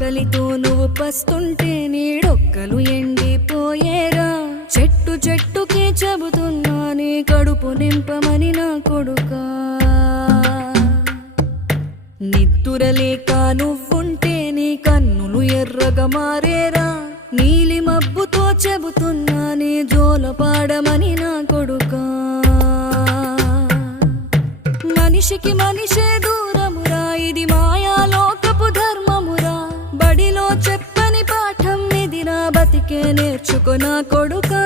ఆకలితో నువ్వు పస్తుంటే నీడొక్కలు ఎండిపోయేరా. చెట్టు చెట్టుకే చెబుతున్నా నీ కడుపు నింపమని నా కొడుకా. నిద్దురలేక నువ్వుంటే నీ కన్నులు ఎర్రగా మారేరా. నీలి మబ్బుతో చెబుతున్నా నీ జోలపాడమని నా కొడుకా. మనిషికి మనిషే దూరమురా, ఇది మాయాలోకపు ధర్మమురా. బడిలో చెప్పని పాఠం ఇది, నా బతికే నేర్చుకో నా కొడుకా.